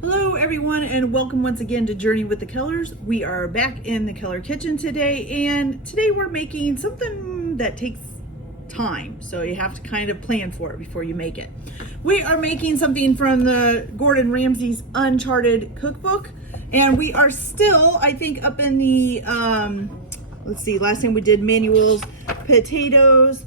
Hello everyone and welcome once again to Journey with the Kellers. We are back in the Keller kitchen today, and today we're making something that takes time, so you have to kind of plan for it before you make it. We are making something from the Gordon Ramsay's Uncharted cookbook, and we are still, I think, up in the let's see, last time we did manuals, potatoes.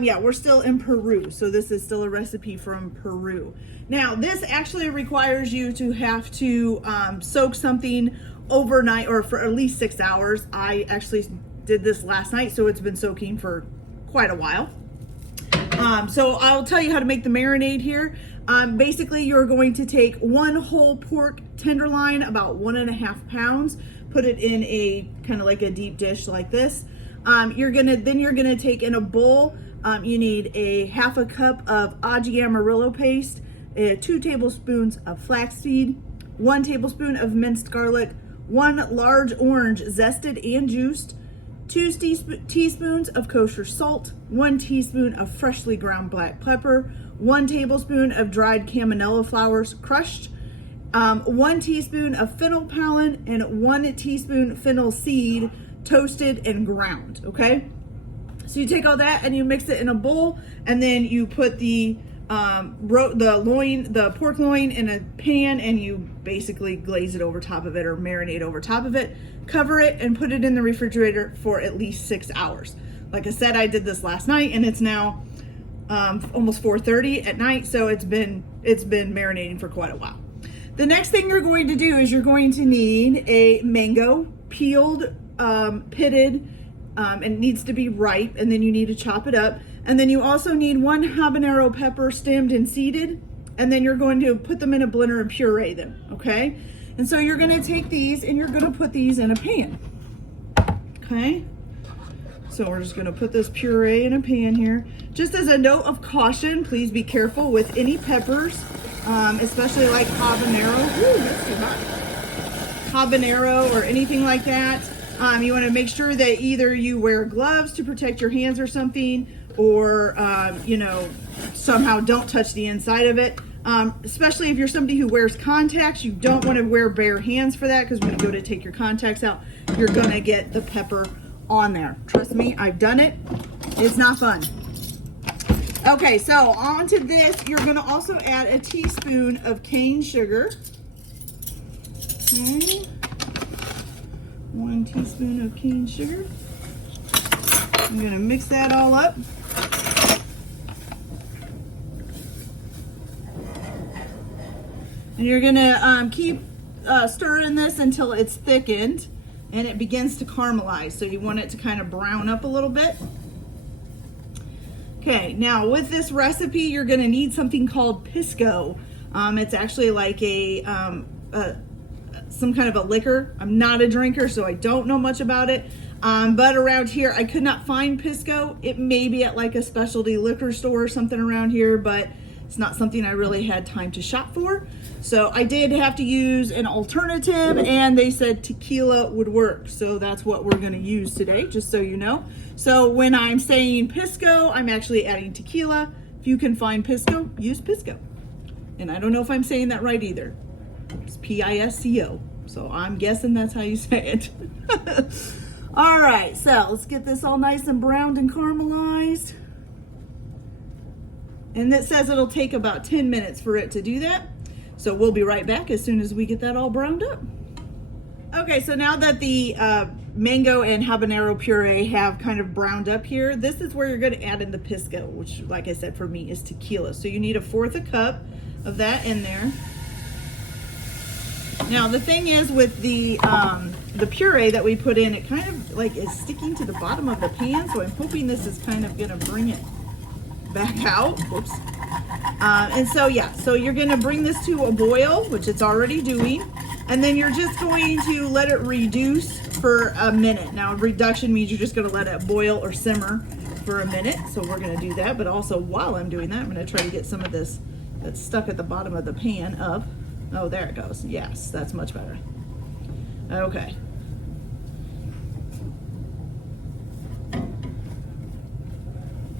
Yeah, we're still in Peru, so this is still a recipe from Peru. Now, this actually requires you to have to soak something overnight or for at least 6 hours. I actually did this last night, so it's been soaking for quite a while. So I'll tell you how to make the marinade here. Basically, you're going to take one whole pork tenderloin, about 1.5 pounds, put it in a kind of like a deep dish like this. You're gonna take in a bowl. You need a 1/2 cup of Amarillo paste, 2 tablespoons of flaxseed, 1 tablespoon of minced garlic, 1 large orange zested and juiced, 2 teaspoons of kosher salt, 1 teaspoon of freshly ground black pepper, 1 tablespoon of dried camellia flowers crushed, 1 teaspoon of fennel pollen, and 1 teaspoon fennel seed toasted and ground. Okay, so you take all that and you mix it in a bowl, and then you put the pork loin in a pan, and you basically glaze it over top of it or marinate over top of it, cover it, and put it in the refrigerator for at least 6 hours. Like I said, I did this last night, and it's now almost 4:30 at night, so it's been marinating for quite a while. The next thing you're going to do is you're going to need a mango, peeled, pitted, and it needs to be ripe, and then you need to chop it up. And then you also need 1 habanero pepper, stemmed and seeded, and then you're going to put them in a blender and puree them, okay? And so you're gonna take these and you're gonna put these in a pan, okay? So we're just gonna put this puree in a pan here. Just as a note of caution, please be careful with any peppers, especially like habanero. Ooh, that's too hot. Habanero or anything like that. You want to make sure that either you wear gloves to protect your hands or something, or somehow don't touch the inside of it. Especially if you're somebody who wears contacts, you don't want to wear bare hands for that, because when you go to take your contacts out, you're gonna get the pepper on there. Trust me, I've done it. It's not fun. Okay, so onto this, you're gonna also add a teaspoon of cane sugar. Okay. 1 teaspoon of cane sugar. I'm gonna mix that all up. And you're gonna keep stirring this until it's thickened and it begins to caramelize. So you want it to kind of brown up a little bit. Okay, now with this recipe, you're gonna need something called pisco. It's actually like some kind of a liquor. I'm not a drinker, so I don't know much about it. But around here, I could not find pisco. It may be at like a specialty liquor store or something around here, but it's not something I really had time to shop for. So I did have to use an alternative, and they said tequila would work. So that's what we're gonna use today, just so you know. So when I'm saying pisco, I'm actually adding tequila. If you can find pisco, use pisco. And I don't know if I'm saying that right either. It's Pisco, so I'm guessing that's how you say it. All right, so let's get this all nice and browned and caramelized. And it says it'll take about 10 minutes for it to do that. So we'll be right back as soon as we get that all browned up. Okay, so now that the mango and habanero puree have kind of browned up here, this is where you're gonna add in the pisco, which, like I said, for me is tequila. So you need 1/4 cup of that in there. Now the thing is with the puree that we put in, it kind of like is sticking to the bottom of the pan, so I'm hoping this is kind of gonna bring it back out. Whoops. And so yeah, so you're gonna bring this to a boil, which it's already doing, and then you're just going to let it reduce for a minute. Now reduction means you're just gonna let it boil or simmer for a minute, so we're gonna do that. But also while I'm doing that, I'm gonna try to get some of this that's stuck at the bottom of the pan up. Oh, there it goes. Yes, that's much better. Okay.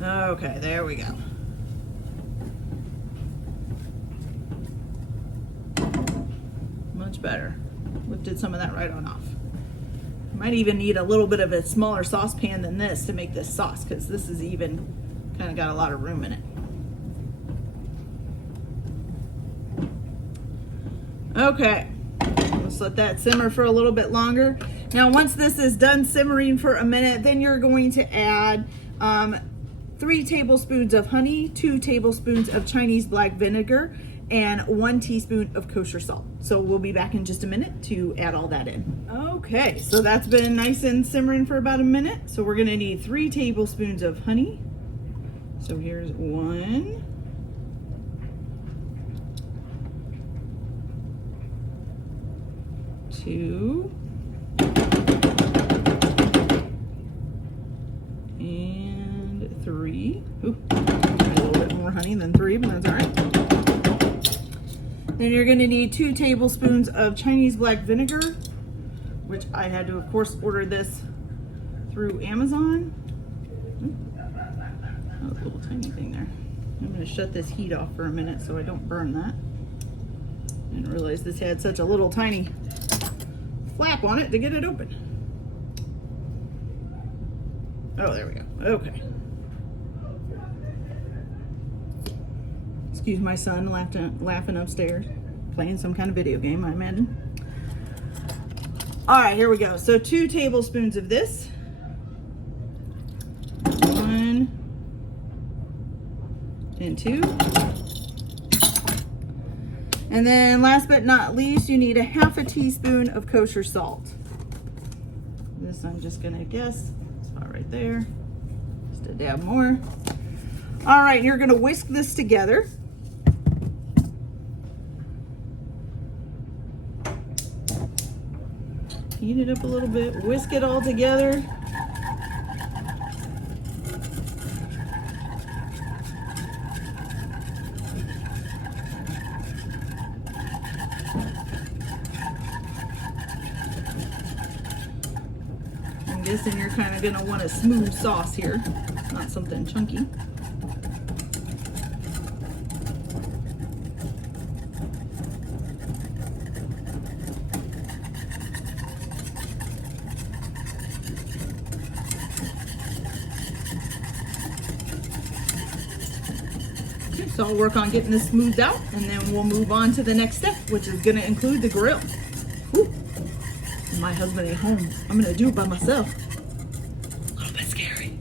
Okay, there we go. much better. Lifted some of that right on off. Might even need a little bit of a smaller saucepan than this to make this sauce, because this is even kind of got a lot of room in it. Okay, let's let that simmer for a little bit longer. Now, once this is done simmering for a minute, then you're going to add 3 tablespoons of honey, 2 tablespoons of Chinese black vinegar, and 1 teaspoon of kosher salt. So we'll be back in just a minute to add all that in. Okay, so that's been nice and simmering for about a minute. So we're gonna need 3 tablespoons of honey. So here's 1. 2. And 3. Ooh, a little bit more honey than 3, but that's all right. Then you're gonna need 2 tablespoons of Chinese black vinegar, which I had to, of course, order this through Amazon. Oh, a little tiny thing there. I'm gonna shut this heat off for a minute so I don't burn that. Didn't realize this had such a little tiny flap on it to get it open. Oh, there we go. Okay. Excuse my son laughing upstairs, playing some kind of video game, I imagine. All right, here we go. So 2 tablespoons of this. 1 and 2. And then last but not least, you need a half a teaspoon of kosher salt. This I'm just gonna guess, spot right there. Just a dab more. All right, you're gonna whisk this together. Heat it up a little bit, whisk it all together. I'm guessing you're kind of gonna want a smooth sauce here, not something chunky. So I'll work on getting this smoothed out, and then we'll move on to the next step, which is going to include the grill. Whew. My husband ain't home. I'm going to do it by myself. A little bit scary.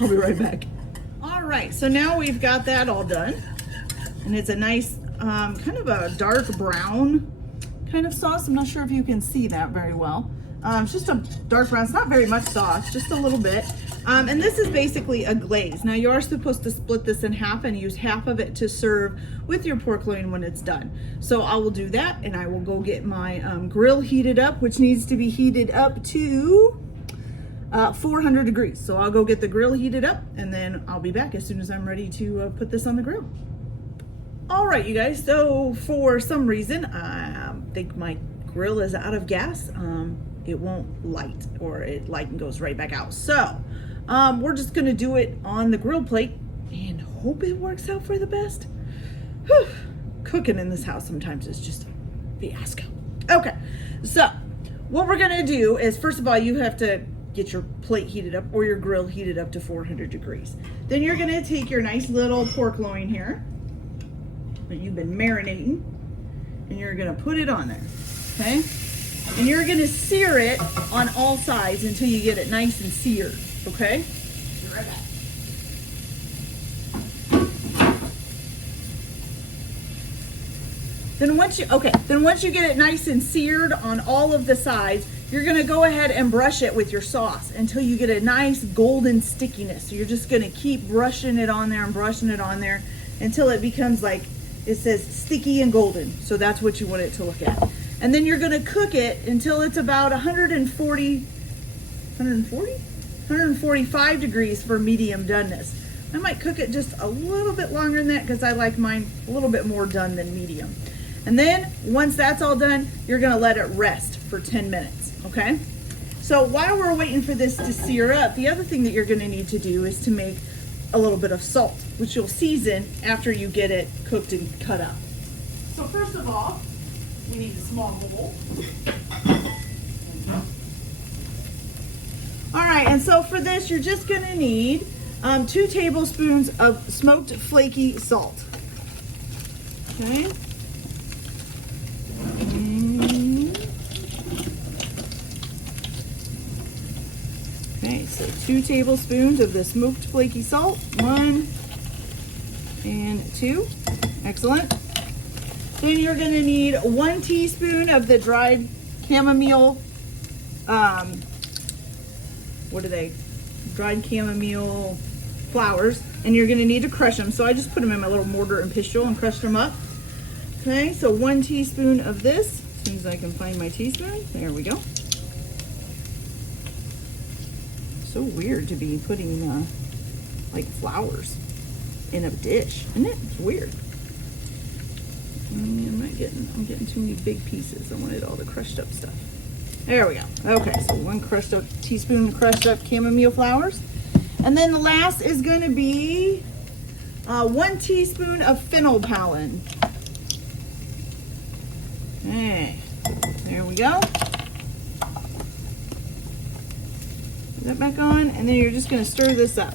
I'll be right back. All right, so now we've got that all done. And it's a nice, kind of a dark brown kind of sauce. I'm not sure if you can see that very well. It's just a dark brown. It's not very much sauce, just a little bit. And this is basically a glaze. Now you are supposed to split this in half and use half of it to serve with your pork loin when it's done. So I will do that, and I will go get my grill heated up, which needs to be heated up to 400 degrees. So I'll go get the grill heated up, and then I'll be back as soon as I'm ready to put this on the grill. All right, you guys, so for some reason, I think my grill is out of gas. It won't light, or it light and goes right back out. So we're just gonna do it on the grill plate and hope it works out for the best. Whew. Cooking in this house sometimes is just a fiasco. Okay, so what we're gonna do is, first of all, you have to get your plate heated up or your grill heated up to 400 degrees. Then you're gonna take your nice little pork loin here that you've been marinating, and you're gonna put it on there, okay? And you're gonna sear it on all sides until you get it nice and seared, okay? Be right back. Then once you get it nice and seared on all of the sides, you're gonna go ahead and brush it with your sauce until you get a nice golden stickiness. So you're just gonna keep brushing it on there and brushing it on there until it becomes like, it says sticky and golden. So that's what you want it to look at. And then you're gonna cook it until it's about 145 degrees for medium doneness. I might cook it just a little bit longer than that because I like mine a little bit more done than medium. And then once that's all done, you're gonna let it rest for 10 minutes, okay? So while we're waiting for this to sear up, the other thing that you're gonna need to do is to make a little bit of salt, which you'll season after you get it cooked and cut up. So first of all, We need a small bowl. All right, and so for this, you're just gonna need 2 tablespoons of smoked flaky salt. Okay. Okay, so 2 tablespoons of the smoked flaky salt. 1 and 2. Excellent. Then you're going to need 1 teaspoon of the dried chamomile. What are they? Dried chamomile flowers. And you're going to need to crush them. So I just put them in my little mortar and pestle and crushed them up. Okay, so 1 teaspoon of this. As soon as I can find my teaspoon. There we go. So weird to be putting like flowers in a dish, isn't it? It's weird. I'm getting too many big pieces. I wanted all the crushed up stuff. There we go. Okay, so 1 teaspoon crushed up chamomile flowers. And then the last is going to be 1 teaspoon of fennel pollen. Okay, there we go. Put that back on, and then you're just going to stir this up.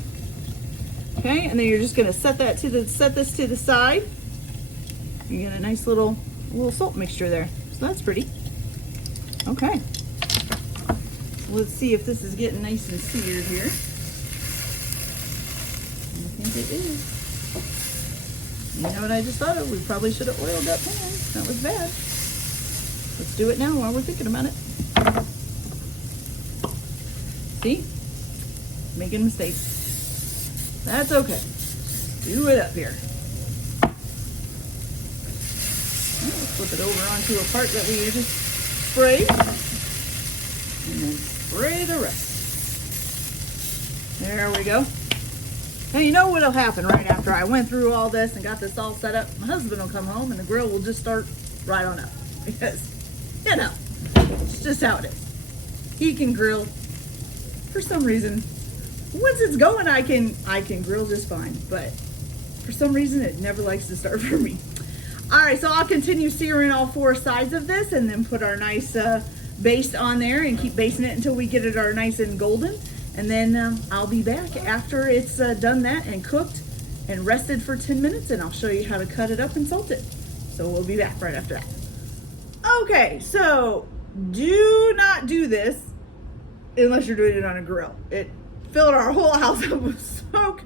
Okay, and then you're just going to set this to the side. You get a nice little salt mixture there. So that's pretty. Okay. Let's see if this is getting nice and seared here. I think it is. You know what I just thought of? We probably should have oiled that pan. That was bad. Let's do it now while we're thinking about it. See? Making mistakes. That's okay. Do it up here. Let's flip it over onto a part that we just sprayed. And then spray the rest. There we go. Now you know what'll happen right after I went through all this and got this all set up. My husband will come home and the grill will just start right on up. Because, you know, it's just how it is. He can grill for some reason. Once it's going, I can grill just fine. But for some reason, it never likes to start for me. All right, so I'll continue searing all 4 sides of this and then put our nice base on there and keep basting it until we get it our nice and golden. And then I'll be back after it's done that and cooked and rested for 10 minutes, and I'll show you how to cut it up and salt it. So we'll be back right after that. Okay, so do not do this unless you're doing it on a grill. It filled our whole house up with smoke.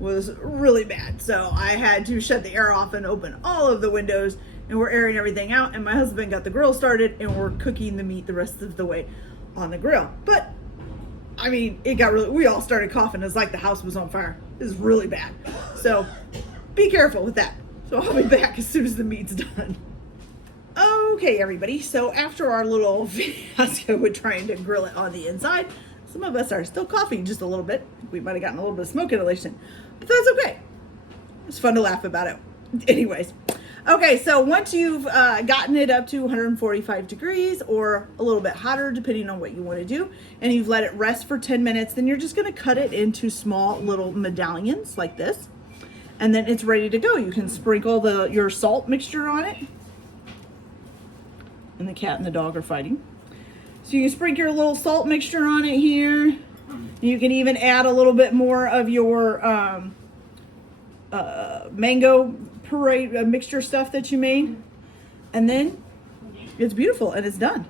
Was really bad. So I had to shut the air off and open all of the windows, and we're airing everything out, and my husband got the grill started and we're cooking the meat the rest of the way on the grill. But I mean, we all started coughing. It's like the house was on fire. It was really bad. So be careful with that. So I'll be back as soon as the meat's done. Okay, everybody. So after our little fiasco with trying to grill it on the inside, some of us are still coughing just a little bit. We might have gotten a little bit of smoke inhalation, but that's okay. It's fun to laugh about it. Anyways. Okay, so once you've gotten it up to 145 degrees or a little bit hotter, depending on what you want to do, and you've let it rest for 10 minutes, then you're just going to cut it into small little medallions like this, and then it's ready to go. You can sprinkle your salt mixture on it. And the cat and the dog are fighting. So you can sprinkle your little salt mixture on it here. You can even add a little bit more of your mango puree mixture stuff that you made, and then it's beautiful and it's done.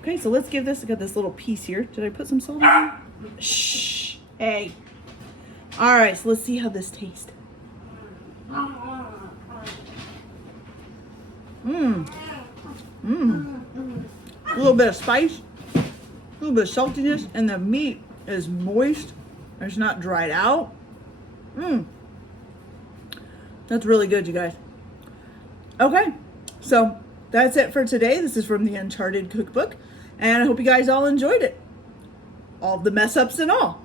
Okay, so let's give this. I got this little piece here. Did I put some salt in here? Shh. Hey. All right, so let's see how this tastes. A little bit of spice, a little bit of saltiness, and the meat is moist. It's not dried out. That's really good, you guys. Okay, so that's it for today. This is from the Uncharted cookbook, and I hope you guys all enjoyed it. All the mess ups and all.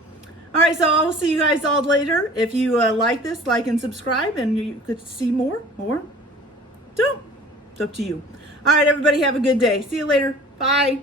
All right, so I will see you guys all later. If you like this, like and subscribe, and you could see more, or don't. It's up to you. All right, everybody, have a good day. See you later. Bye.